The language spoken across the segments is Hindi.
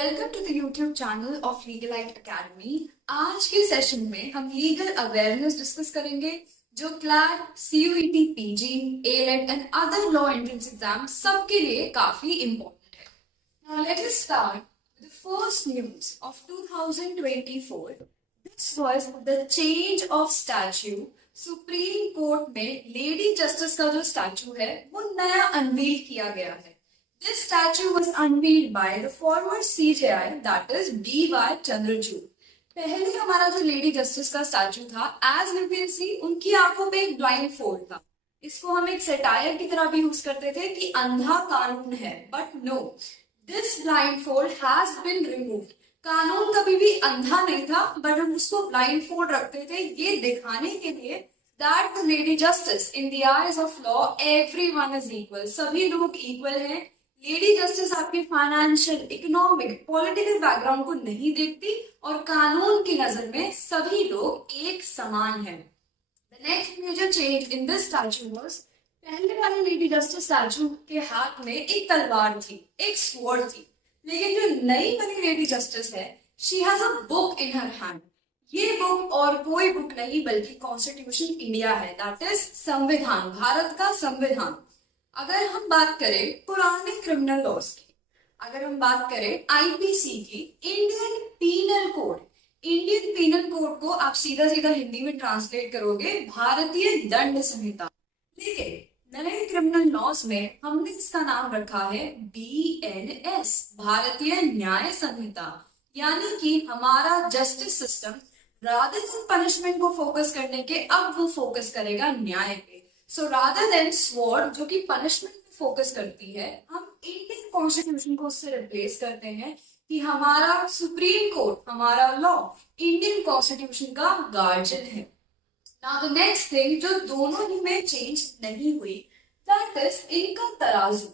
Welcome to the YouTube channel of Legalite academy. आज के सेशन में हम लीगल अवेयरनेस डिस्कस करेंगे जो CLAT, CUET, PG, AILET and other law entrance exam सबके लिए काफी इंपॉर्टेंट है। Now let us start with the first news of 2024. This was the change of statue. Supreme court में लेडी जस्टिस का जो स्टैचू है वो नया अनवील किया गया है। This statue was unveiled by the former CJI, that is D.Y. Chandrachud. पहले हमारा जो लेडी जस्टिस का स्टैचू था, as you can see, उनकी आंखों पे एक ब्लाइंड फोल्ड था। इसको हम एक सेटायर की तरह भी यूज करते थे कि अंधा कानून है, but no, this blind fold has been removed. कानून कभी भी अंधा नहीं था, बट हम उसको ब्लाइंड फोल्ड रखते थे ये दिखाने के लिए that the lady justice in the eyes of law everyone is equal. सभी लोग इक्वल हैं। लेडी जस्टिस आपके फाइनेंशियल, इकोनॉमिक, पॉलिटिकल बैकग्राउंड को नहीं देखती और कानून की नजर में सभी लोग एक समान हैं। The next major change in this statue was पहले वाले लेडी जस्टिस स्टैचू के हाथ में एक तलवार थी, एक स्वॉर्ड थी, लेकिन जो नई वाली लेडी जस्टिस है, she has a book in her hand. ये बुक और कोई बुक नहीं बल्कि कॉन्स्टिट्यूशन इंडिया है, दैट इज संविधान, भारत का संविधान। अगर हम बात करें पुराने क्रिमिनल लॉज की, अगर हम बात करें आईपीसी की, Indian penal code, Indian penal code को आप सीधा सीधा हिंदी में ट्रांसलेट करोगे भारतीय दंड संहिता। लेकिन नए क्रिमिनल लॉज में हमने इसका नाम रखा है बीएनएस, भारतीय न्याय संहिता। यानी कि हमारा justice system rather than punishment को फोकस करने के अब वो फोकस करेगा न्याय पे। सो रादर देन स्वॉर्ड जो कि पनिशमेंट पे फोकस करती है, हम इंडियन कॉन्स्टिट्यूशन को उससे रिप्लेस करते हैं कि हमारा सुप्रीम कोर्ट, हमारा लॉ इंडियन कॉन्स्टिट्यूशन का गार्जियन है। नाउ द नेक्स्ट थिंग जो दोनों ही में चेंज नहीं हुई, दैट इज इनका तराजू।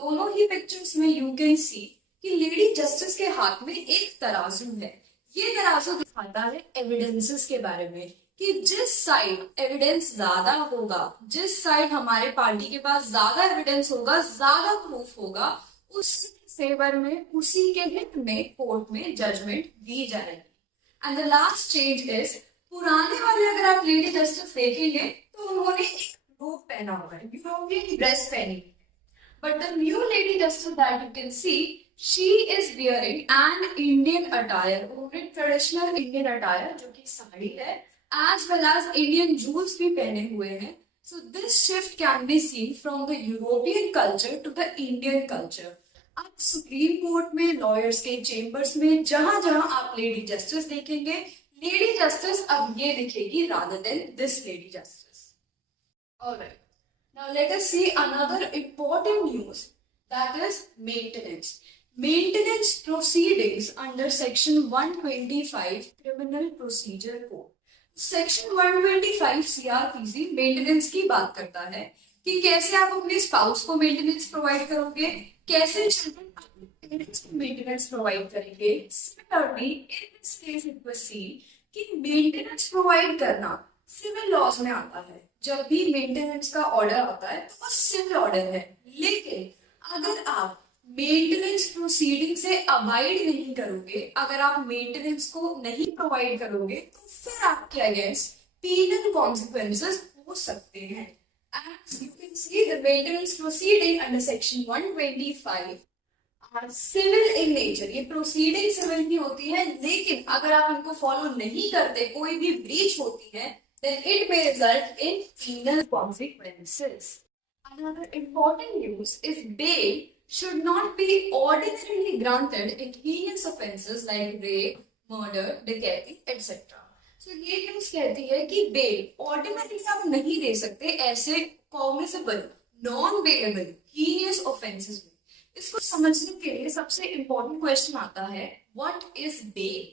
दोनों ही पिक्चर्स में यू कैन सी कि लेडी जस्टिस के हाथ में एक तराजू है। ये तराजू दिखाता है एविडेंसेस के बारे में कि जिस साइड एविडेंस ज्यादा होगा, जिस साइड हमारे पार्टी के पास ज्यादा एविडेंस होगा, ज्यादा प्रूफ होगा, उस फेवर में, उसी के हित में कोर्ट में जजमेंट दी जाएगी। And the last change is पुराने वाले अगर आप लेडी जस्टिस देखेंगे तो उन्होंने एक रोब पहना होगा, यूरोपियन ड्रेस पहनी। But the new lady justice that you can see, she is wearing an Indian attire, traditional Indian attire जो कि साड़ी है, as well as Indian jewels भी पहने हुए हैं। So this shift can be seen from the European culture to the Indian culture. अब सुप्रीम कोर्ट में, लॉयर्स के चेम्बर्स में, जहां जहां आप लेडी जस्टिस देखेंगे, लेडी जस्टिस अब ये दिखेगी rather than this lady justice. Alright, now let us see another important news, that is maintenance. Maintenance proceedings under section 125 criminal procedure code. Section 125 CrPC maintenance की बात करता है कि कैसे आप अपने स्पाउस को मेंटेनेंस प्रोवाइड करोगे, कैसे चिल्ड्रन पेरेंट्स को मेंटेनेंस प्रोवाइड करेंगे। Similarly in this case it was scene कि मेंटेनेंस प्रोवाइड करना सिविल लॉज में आता है। जब भी मेंटेनेंस का ऑर्डर आता है तो वो सिविल ऑर्डर है, लेकिन अगर आप मेंटेनेंस प्रोसीडिंग से अवॉइड नहीं करोगे, अगर आप मेंटेनेंस को नहीं प्रोवाइड करोगे, तो फिर आपके अगेंस्ट पीनल कॉन्सिक्वेंसेस हो सकते हैं। As you can see, the maintenance proceeding under section 125 are civil in nature. ये प्रोसीडिंग सिविल की होती है, लेकिन अगर आप इनको फॉलो नहीं करते, कोई भी ब्रीच होती है, then it may result in penal consequences. Another important news is bail should not be ordinarily granted in heinous offences like rape, murder, डकैती, etc. So ये न्यूज कहती है कि बेल ऑर्डिनरी आप नहीं दे सकते ऐसे cognizable, non bailable, heinous offences में। इसको समझने के लिए सबसे इंपॉर्टेंट क्वेश्चन आता है, व्हाट इज बेल?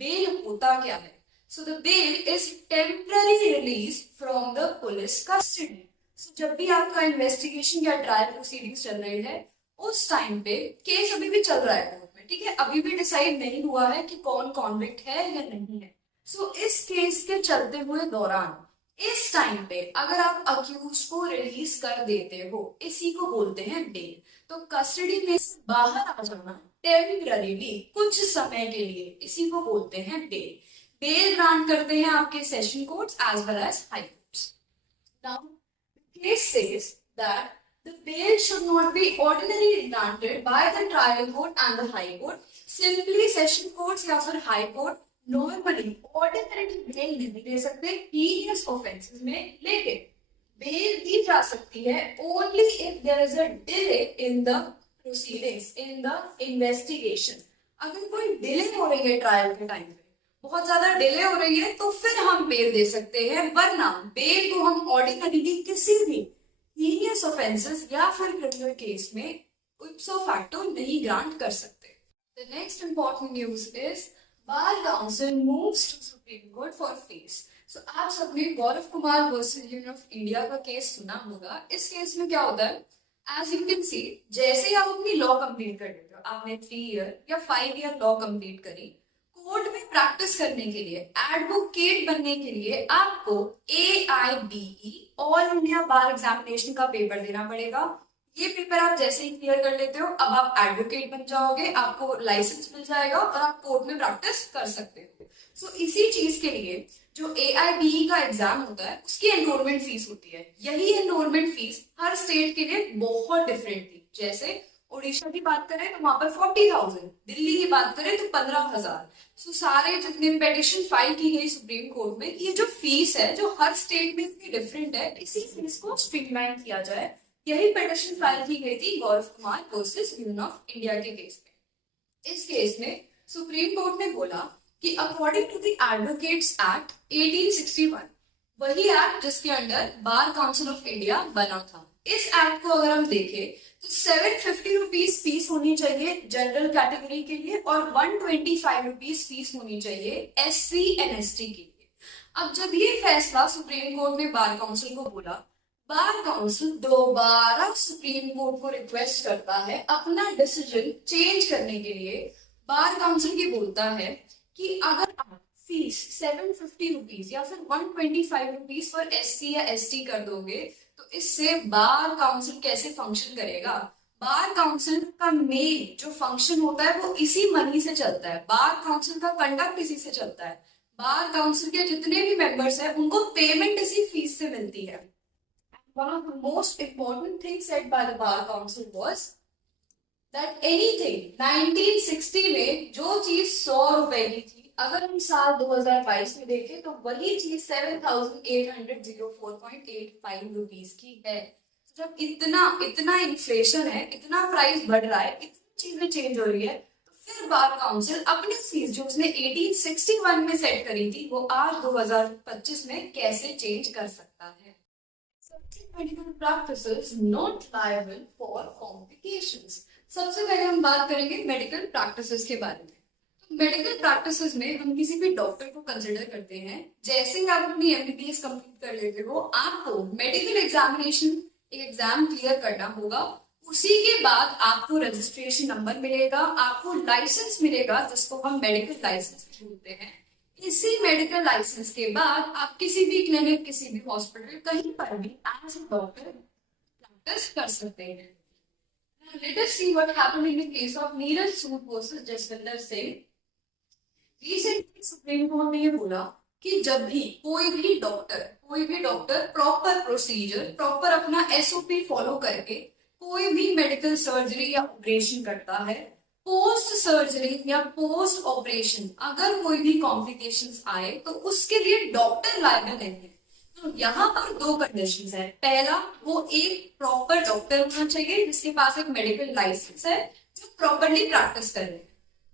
बेल होता क्या है? So the bail is temporary release from the police custody. सो जब भी आपका इन्वेस्टिगेशन या ट्रायल प्रोसीडिंग्स चल रही है, उस टाइम पे केस अभी भी चल रहा है कोर्ट में, ठीक है, अभी भी डिसाइड नहीं हुआ है कि कौन कॉन्विक्ट है या नहीं है। सो इस केस के चलते हुए दौरान, इस टाइम पे अगर आप अक्यूज को रिलीज कर देते हो, इसी को बोलते हैं बेल। तो कस्टडी में से बाहर आ जाना टेम्पररीली, कुछ समय के लिए, इसी को बोलते हैं बेल। बेल ग्रांट करते हैं आपके session courts as well as high courts. Now case says that the bail should not be ordinarily granted by the trial court and the high court. Simply session courts या फिर high court normally ordinarily bail नहीं दे सकते heinous offences में, लेकिन bail दी जा सकती है only if there is a delay in the proceedings, in the investigation. अगर कोई डिले हो रही है ट्रायल के टाइम पे, बहुत ज्यादा डिले हो रही है, तो फिर हम बेल दे सकते हैं, वरना बेल को हम ऑर्डिनरीली किसी भी हीनियस ऑफेंसेस या फिर क्रिमिनल केस में इप्सो फैक्टो नहीं ग्रांट कर सकते। The next important news is bar council moves to supreme court for fees. सो आप सबने Gaurav Kumar versus union of India का केस सुना होगा। इस केस में क्या होता है, एज यू कैन सी, जैसे ही आप अपनी लॉ कंप्लीट कर लेते हो, आपने 3 ईयर या 5 ईयर लॉ कंप्लीट करी, कोर्ट में प्रैक्टिस करने के लिए, एडवोकेट बनने के लिए आपको AIBE ऑल इंडिया बार एग्जामिनेशन का पेपर देना पड़ेगा। ये पेपर आप जैसे ही क्लियर कर लेते हो, अब आप एडवोकेट बन जाओगे, आपको लाइसेंस मिल जाएगा और आप कोर्ट में प्रैक्टिस कर सकते हो। सो इसी चीज के लिए जो AIBE का एग्जाम होता है, उसकी एनरोलमेंट फीस होती है। यही एनरोलमेंट फीस हर स्टेट के लिए बहुत डिफरेंट थी। जैसे उड़ीसा की बात करें तो वहां पर 40,000, दिल्ली की बात करें तो 15,000। सो सारे जितने पिटीशन फाइल की गई सुप्रीम कोर्ट में, ये जो फीस है जो हर स्टेट में इतनी डिफरेंट है, इसी फीस को स्ट्रीमलाइन किया जाए, यही पिटीशन फाइल की गई थी Gaurav Kumar versus union of India के केस में। इस केस में सुप्रीम कोर्ट ने बोला कि according to the advocates act 1861, वही एक्ट जिसके under bar council of India बना था, इस एक्ट को अगर हम देखें तो 750 रुपीज फीस होनी चाहिए जनरल कैटेगरी के लिए और 125 रुपीज फीस होनी चाहिए SC and ST के लिए। अब जब ये फैसला सुप्रीम कोर्ट ने बार काउंसिल को बोला, बार काउंसिल दोबारा सुप्रीम कोर्ट को रिक्वेस्ट करता है अपना डिसीजन चेंज करने के लिए। बार काउंसिल की बोलता है कि अगर आप फीस 750 रुपीज या फिर 125 रुपीज फॉर SC या ST कर दोगे, तो इससे बार काउंसिल कैसे फंक्शन करेगा। बार काउंसिल का मेन जो फंक्शन होता है वो इसी मनी से चलता है। बार काउंसिल का कंडक्ट इसी से चलता है। बार काउंसिल के जितने भी मेंबर्स हैं, उनको पेमेंट इसी फीस से मिलती है। One of the most important things said by the bar council was that anything 1960 में जो चीज 100 रुपए की थी, अगर हम साल 2022 में देखें तो वही चीज 7,804.85 रुपीज की है। जब इतना इन्फ्लेशन है, इतना प्राइस बढ़ रहा है, इतनी चीजें चेंज हो रही है, तो फिर बार काउंसिल अपनी फीस जो उसने 1861 में सेट करी थी, वो आज 2025 में कैसे चेंज कर सकता है। Medical practices not liable for complications. सबसे पहले हम बात करेंगे मेडिकल प्रैक्टिसेस के बारे में। मेडिकल प्रैक्टिसेस में हम किसी भी डॉक्टर को कंसिडर करते हैं। जैसे ही आप अपनी MBBS कंप्लीट कर लेते हो, आपको मेडिकल एग्जामिनेशन एक एग्जाम क्लियर करना होगा। उसी के बाद आपको रजिस्ट्रेशन नंबर मिलेगा, आपको लाइसेंस मिलेगा, जिसको हम मेडिकल लाइसेंस बोलते हैं। इसी मेडिकल लाइसेंस के बाद आप किसी भी क्लिनिक, किसी भी हॉस्पिटल, कहीं पर भी एज ए डॉक्टर प्रैक्टिस कर सकते हैं। Let us see what happened in the case of Neeraj Sood versus Jaswinder Singh. Recently supreme court ने ये बोला कि जब भी कोई भी डॉक्टर प्रॉपर प्रोसीजर, प्रॉपर अपना SOP फॉलो करके कोई भी मेडिकल सर्जरी या ऑपरेशन करता है, पोस्ट सर्जरी या पोस्ट ऑपरेशन अगर कोई भी कॉम्प्लिकेशंस आए तो उसके लिए डॉक्टर लायबल नहीं है। तो यहाँ पर 2 कंडीशंस है। पहला, वो एक प्रॉपर डॉक्टर होना चाहिए जिसके पास एक मेडिकल लाइसेंस है, जो प्रॉपरली प्रैक्टिस कर रहे हैं।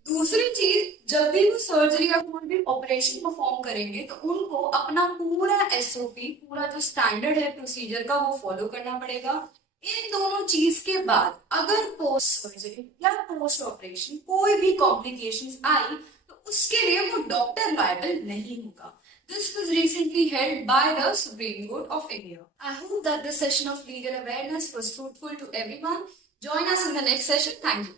दूसरी चीज, जब भी वो सर्जरी या कोई भी ऑपरेशन परफॉर्म करेंगे तो उनको अपना पूरा SOP, पूरा जो स्टैंडर्ड है प्रोसीजर का, वो फॉलो करना पड़ेगा। इन दोनों चीज के बाद अगर पोस्ट सर्जरी या पोस्ट ऑपरेशन कोई भी कॉम्प्लिकेशंस आई तो उसके लिए वो डॉक्टर लायबल नहीं होगा। This was recently held by the Supreme Court of India. I hope that this session of legal awareness was fruitful to everyone. Join us in the next session. Thank you.